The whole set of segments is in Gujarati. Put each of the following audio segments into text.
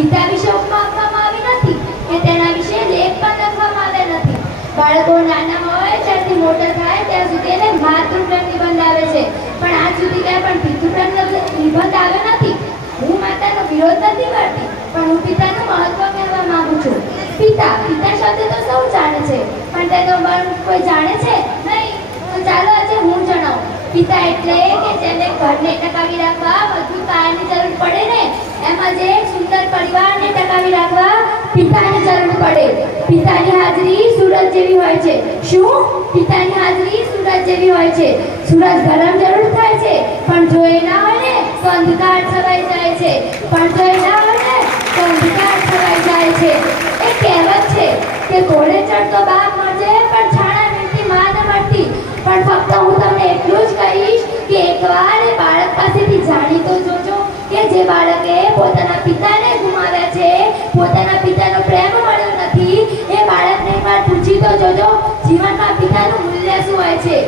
પિતા વિશે ઉપમા આપવામાં આવી નથી કે તેના વિશે લેખ પણ લખવામાં આવ્યા નથી. બાળકો નાના હોય ત્યારથી મોટા થાય ત્યાં સુધી એને માતૃપ્રેમ નિબંધ આવે છે, પણ આજ સુધી ક્યાંય પણ પિતૃપ્રેમ નિબંધ આવ્યો નથી. હું માતાનો વિરોધ નથી કરતી, પણ હું પિતાનું મહત્વ કહેવા માંગુ છું. પિતા શબ્દ તો સૌ જાણે છે, પણ તેનો મર્મ કોઈ જાણે છે નહીં. તો ચાલો આજે હું જણાવું. પિતા એટલે કે જેને ઘરને ટકાવી રાખવા મજબૂત પાયાની જરૂર પડે ને, એમાં જે એક સુંદર પરિવારને ટકાવી રાખવા પિતાની જરૂર પડે. પિતાની હાજરી સૂરજ જેવી હોય છે. શું? પિતાની હાજરી સૂરજ જેવી હોય છે. સૂરજ ગરમ જરૂર થાય છે, પણ જો એ ના હોય ને તો અંધકાર છવાઈ જાય છે. એક કહેવત છે કે ઘોડે ચડતો બાપ મળશે પણ છાણા વીણતી માં ન મળતી. પણ ફક્ત હું તમને એટલું જ કહીશ કે એકવાર એ બાળક પાસેથી જાણી તો જોજો કે જે બાળકે પોતાના પિતાને ગુમાવ્યા છે, પોતાના પિતાનો પ્રેમ મળ્યો નથી, એ બાળકને એકવાર પૂછી તો જોજો જીવનમાં પિતાનું મૂલ્ય શું હોય છે.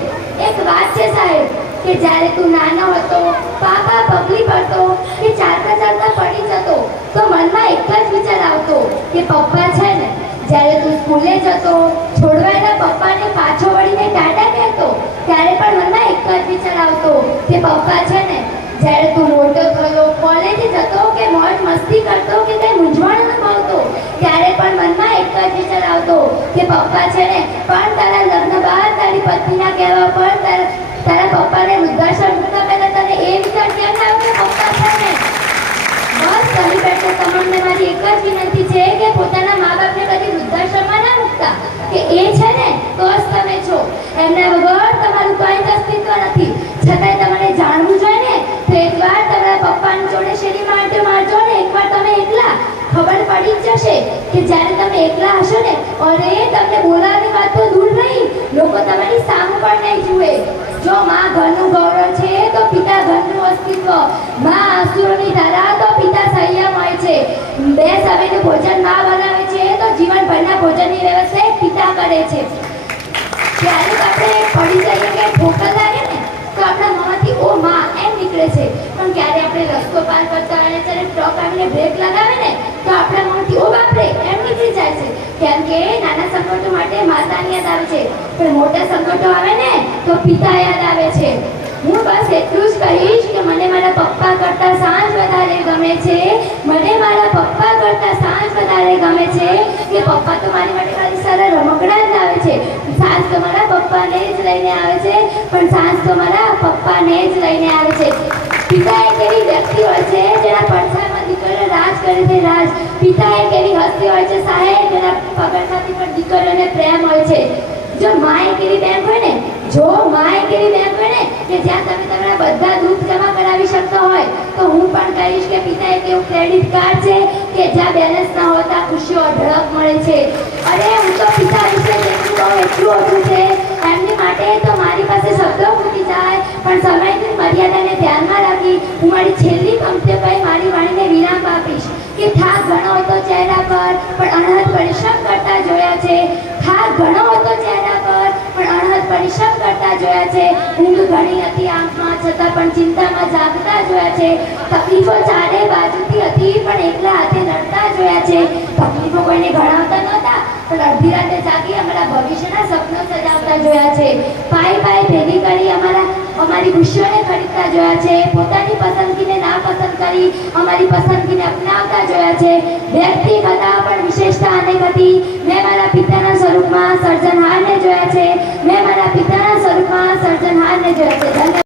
એક વાત છે સાહેબ કે જ્યારે તું નાનો હતો, પાપા પગલી પડતો કે ચાલતા ચાલતા પડી જતો, તો મનમાં એક જ વિચાર આવતો કે પપ્પા છે ને. જ્યારે તું સ્કૂલે જતો, છોડવાયેલા પપ્પાને પાછો વળીને ટાટા કહેતો, ત્યારે પણ મનમાં એક જ વિચાર આવતો કે પપ્પા છે ને. જ્યારે તું મોટો થયો, કોલેજે જતો કે મોજ મસ્તી કરતો કે કઈ મૂંઝવણ અનુભવતો, ત્યારે પણ મનમાં એક જ વિચાર આવતો કે પપ્પા છે ને. પણ તારા લગ્ન બાદ તારી પત્નીના કહેવા પર તારા પપ્પાને વૃદ્ધાશ્રમ મૂકતા પહેલા તને એ વિચાર કેમ આવ્યો કે પપ્પા છે ને? બસ તમે બેઠો તમને મારી એક જ વિનંતી છે કે પોતાના મા બાપને કદી વૃદ્ધાશ્રમમાં ના મૂકતા, કે એ છે ને તો જ તમે છો. એમના વગર તમારું કંઈ જ અસ્તિત્વ નથી. છતાંય તમારે જાણવું જોઈએ ને તો એકવાર તમારા પપ્પાની જોડે શેરી માટે મારજો ને, એકવાર તમે એકલા. ખબર પડી જ જશે કે જ્યારે તમે એકલા હશો ને, અરે તમને બોલાવવાની વાત તો દૂર રહી, લોકો તમારી સામે પણ નહીં જુએ. જો માં ઘરનું ગૌરવ છે તો પિતા ઘરનું અસ્તિત્વ. માં આંસુઓની ધારા તો પિતા સંયમ હોય છે. 2 સમયનું ભોજન માં બનાવે છે તો જીવનભરના ભોજનની વ્યવસ્થા પિતા કરે છે. ક્યારેક આપણે પડી જઈએ કે ઠોકર લાગે ને તો આપણા મોંમાંથી ઓ માં એમ નીકળે છે, પણ ક્યારે આપણે રસ્તો પાર કરતા હોય ત્યારે ટ્રક આવીને બ્રેક લગાવે ને તો આપણા મોંથી ઓ બાપરે એમ નીકળી જાય છે. કેમ કે નાના સંકટો માટે માતાની યાદ આવે છે, પણ મોટા સંકટો આવે ને તો પિતા યાદ આવે છે. હું બસ એટલું જ કહીશ કે મને મારા પપ્પા કરતાં સાંજ વધારે ગમે છે. કે પપ્પા તો મારી માટે ખાલી સરળ રમકડા જ લાવે છે. સાંજ તો મારા પપ્પાને જ લઈને આવે છે, પણ સાંજ તો મારા પપ્પાને જ લઈને આવે છે. પિતા એક એવી વ્યક્તિ હોય છે જેના પડછાયામાં દીકરીઓ રાજ કરે છે, રાજ. પિતા એક એવી હસ્તી હોય છે સાહેબ જેના પગરખાથી પણ દીકરીઓને પ્રેમ હોય છે. જો માં એક એવી બેંક હોય ને કે જ્યાં તમે તમારા બધા દુઃખ જમા કરાવી શકતા હોય, તો હું પણ કહીશ કે પિતા એક એવું ક્રેડિટ કાર્ડ છે કે જ્યાં બેલેન્સ ના હોતા ખુશીઓ અઢળક મળે છે. અરે હું તો પિતા વિશે જેટલું કહું એટલું ઓછું છે. એમની માટે તો મારી પાસે શબ્દો ખૂટી જાય, પણ સમયની મર્યાદાને ધ્યાનમાં રાખી હું મારી છેલ્લી પંક્તિઓ કહી મારી વાણીને વિરામ આપીશ કે થાક ઘણો હતો ચહેરા પર, પણ અણહદ પરિશ્રમ કરતા જોયા છે. થાક ઘણો હતો ચહેરા પર, પણ અણહદ પરિશ્રમ કરતા જોયા છે. ઊંઘ ઘણી હતી આંખમાં, છતાં પણ ચિંતામાં જાગતા જોયા છે. તકલીફો ચારે બાજુથી હતી, પણ એકલા હાથે લડતા જોયા છે. તકલીફો કોઈને ગણાવતા નહોતા, પણ અડધી રાતે જાગી અમારા ભવિષ્યના સપનો સજાવતા જોયા છે. પાય ભેગી કરી અમારી ખુશીઓને ખરીદતા જોયા છે. પોતાની પસંદગીને ના પસંદ કરી અમારી પસંદગીને અપનાવતા જોયા છે. વ્યક્તિ હતા પણ વિશેષતા અનેક હતી. મેં મારા પિતાના સ્વરૂપમાં સર્જનહારને જોયા છે. ધન્યવાદ.